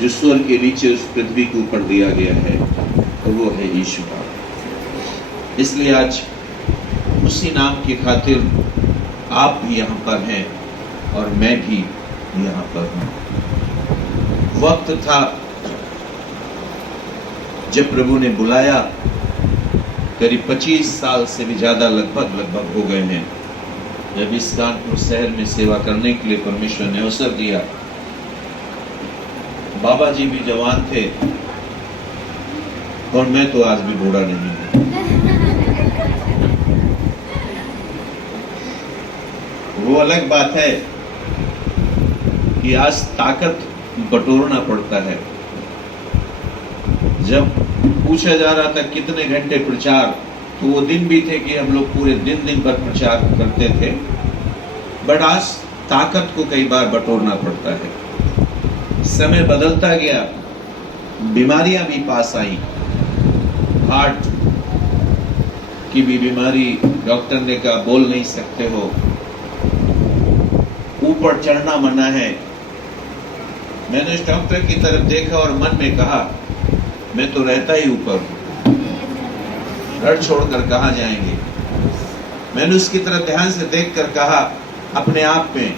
जो स्वर्ग के नीचे उस पृथ्वी के ऊपर दिया गया है, तो वो है यीशु का। इसलिए आज उसी नाम की खातिर आप भी यहाँ पर हैं और मैं भी यहाँ पर हूँ। वक्त था जब प्रभु ने बुलाया, करीब 25 साल से भी ज्यादा लगभग हो गए हैं, जब इस कानपुर शहर में सेवा करने के लिए परमेश्वर ने अवसर दिया। बाबा जी भी जवान थे और मैं तो आज भी बूढ़ा नहीं हूं। वो अलग बात है कि आज ताकत बटोरना पड़ता है। जब पूछा जा रहा था कितने घंटे प्रचार, तो वो दिन भी थे कि हम लोग पूरे दिन भर प्रचार करते थे। बट आज ताकत को कई बार बटोरना पड़ता है। समय बदलता गया, बीमारियां भी पास आई। हार्ट की भी बीमारी, डॉक्टर ने कहा बोल नहीं सकते हो, ऊपर चढ़ना मना है। मैंने उस डॉक्टर की तरफ देखा और मन में कहा मैं तो रहता ही ऊपर हूं, घर छोड़कर कहां जाएंगे। मैंने उसकी तरफ ध्यान से देखकर कहा अपने आप में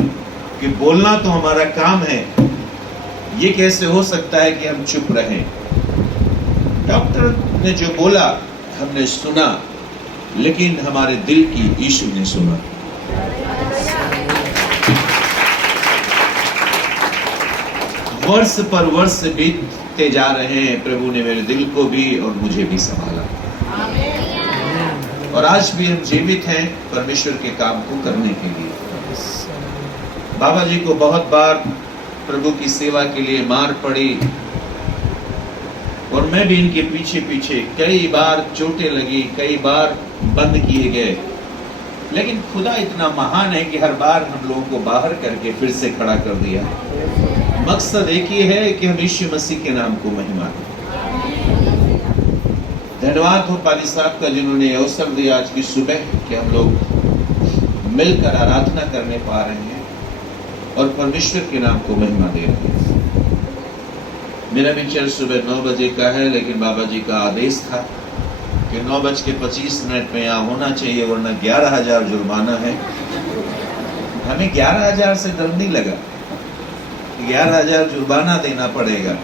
कि बोलना तो हमारा काम है, ये कैसे हो सकता है कि हम चुप रहें। डॉक्टर ने जो बोला हमने सुना, लेकिन हमारे दिल की यीशु ने सुना। वर्ष पर वर्ष बीतते जा रहे हैं, प्रभु ने मेरे दिल को भी और मुझे भी संभाला। और आज भी हम जीवित हैं परमेश्वर के काम को करने के लिए। बाबा जी को बहुत बार प्रभु की सेवा के लिए मार पड़ी और मैं भी इनके पीछे पीछे, कई बार चोटें लगी, कई बार बंद किए गए, लेकिन खुदा इतना महान है कि हर बार हम लोगों को बाहर करके फिर से खड़ा कर दिया। मकसद एक ही है कि हम यीशु मसीह के नाम को महिमा दें। धन्यवाद हो पादी साहब का जिन्होंने अवसर दिया आज की सुबह कि हम लोग मिलकर आराधना करने पा रहे हैं और परमेश्वर के नाम को महिमा दे रहे हैं। मेरा भी चर्च सुबह 9 बजे का है, लेकिन बाबा जी का आदेश था कि 9:25 में यहाँ होना चाहिए, वरना 11,000 जुर्माना है। हमें 11,000 से डर नहीं लगा, 11,000 जुर्माना देना पड़ेगा।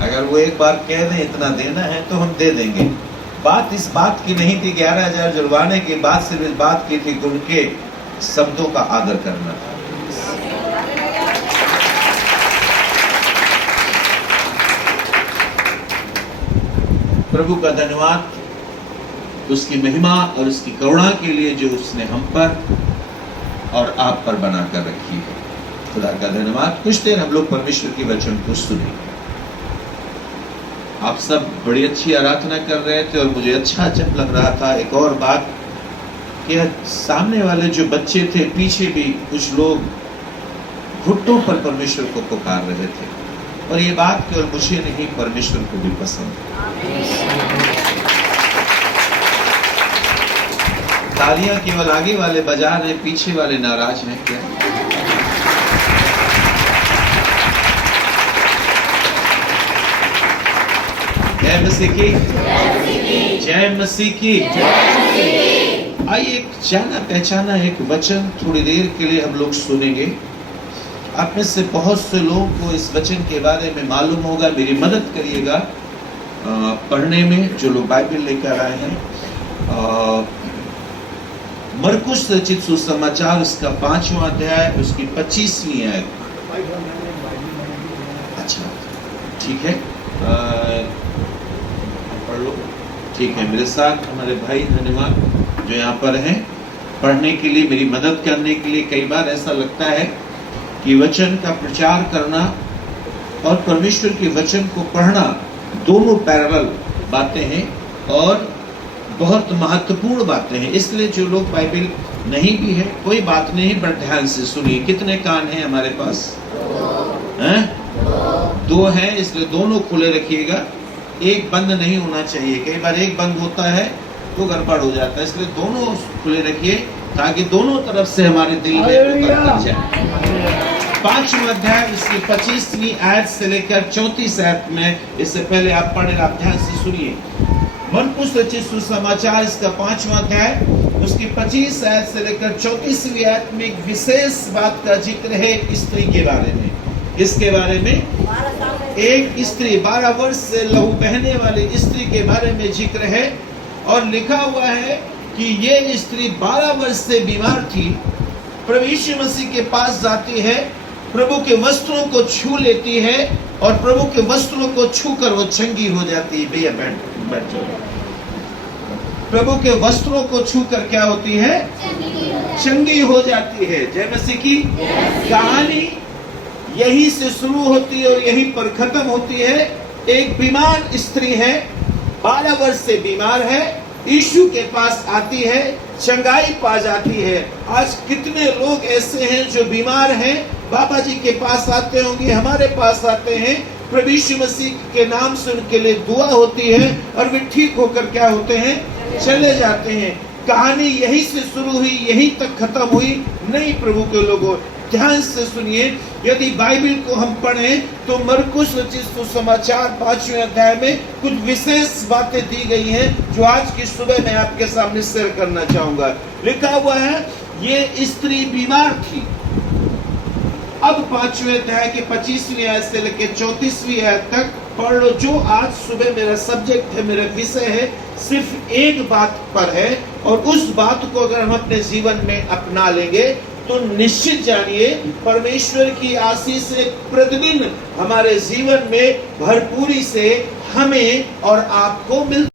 अगर वो एक बार कह दें इतना देना है तो हम दे देंगे। बात इस बात की नहीं थी 11,000 जुर्माने की बात, सिर्फ इस बात की थी कि उनके शब्दों का आदर करना था। प्रभु का धन्यवाद, उसकी महिमा और उसकी करुणा के लिए जो उसने हम पर और आप पर बनाकर रखी है। खुदा का धन्यवाद। कुछ देर हम लोग परमेश्वर के वचन को सुने। आप सब बड़ी अच्छी आराधना कर रहे थे और मुझे अच्छा जब लग रहा था। एक और बात कि सामने वाले जो बच्चे थे, पीछे भी कुछ लोग घुटनों पर परमेश्वर को पुकार रहे थे, और ये बात केवल मुझे नहीं, परमेश्वर को भी पसंद है। तालियां केवल आगे वाले बजा रहे, पीछे वाले नाराज हैं क्या? जय मसीह की, जय मसीह की। आइए एक जाना पहचाना एक वचन थोड़ी देर के लिए हम लोग सुनेंगे। आप में से बहुत से लोगों को इस वचन के बारे में मालूम होगा, मेरी मदद करिएगा पढ़ने में, जो लोग बाइबल लेकर आए हैं। मरकुस रचित सुसमाचार, उसका 5वां अध्याय, उसकी 25वीं आयत। अच्छा ठीक है, पढ़ लो। ठीक है, मेरे साथ हमारे भाई धन्यवाद जो यहाँ पर हैं पढ़ने के लिए, मेरी मदद करने के लिए। कई बार ऐसा लगता है कि वचन का प्रचार करना और परमेश्वर के वचन को पढ़ना दोनों पैरेलल बातें हैं और बहुत महत्वपूर्ण बातें हैं। इसलिए जो लोग बाइबल नहीं भी है, कोई बात नहीं, पर ध्यान से सुनिए। कितने कान हैं हमारे पास? हैं? 2 हैं, इसलिए दोनों खुले रखिएगा। एक बंद नहीं होना चाहिए। कई बार एक बंद होता है तो गड़बड़ हो जाता है, इसलिए दोनों खुले रखिए ताकि दोनों तरफ से हमारे दिल में उतर जाए। 5वां अध्याय इसकी 25वीं आयत से लेकर 34 आयत में, इससे पहले आप पढ़े, आप ध्यान से सुनिए। मरकुस रचित सुसमाचार इसका 5वां अध्याय उसकी 25 आयत से लेकर 34वीं आयत में एक विशेष बात का जिक्र है एक स्त्री के बारे में। इसके बारे में एक स्त्री 12 वर्ष से लहू बहने वाली स्त्री के बारे में जिक्र है, और लिखा हुआ है कि ये स्त्री 12 वर्ष से बीमार थी। प्रभु यीशु मसीह के पास जाती है, प्रभु के वस्त्रों को छू लेती है, और प्रभु के वस्त्रों को छूकर वो चंगी हो जाती है। भैया बैठो। प्रभु के वस्त्रों को छूकर क्या होती है? चंगी हो जाती है। जय मसीह की। कहानी यही से शुरू होती है और यहीं पर खत्म होती है। एक बीमार स्त्री है, 12 वर्ष से बीमार है, यीशु के पास आती है, चंगाई पा जाती है। आज कितने लोग ऐसे हैं जो बीमार हैं, बाबा जी के पास आते होंगे, हमारे पास आते हैं, प्रभु यीशु मसीह के नाम से उनके लिए दुआ होती है और वे ठीक होकर क्या होते हैं? चले जाते हैं। कहानी यही से शुरू हुई, यहीं तक खत्म हुई नहीं। प्रभु के लोगों, ध्यान से सुनिए। यदि बाइबल को हम पढ़ें तो मरकुस रचित सुसमाचार 5वें अध्याय में कुछ विशेष बातें दी गई हैं जो आज की सुबह मैं आपके सामने शेयर करना चाहूंगा। लिखा हुआ है ये स्त्री बीमार थी। अब 5वें अध्याय के 25वीं आयत से लेकर 34वीं आयत तक पढ़ लो। जो आज सुबह मेरा सब्जेक्ट है, मेरा विषय है, सिर्फ एक बात पर है, और उस बात को अगर हम अपने जीवन में अपना लेंगे तो निश्चित जानिए परमेश्वर की आशीष से प्रतिदिन हमारे जीवन में भरपूरी से हमें और आपको मिल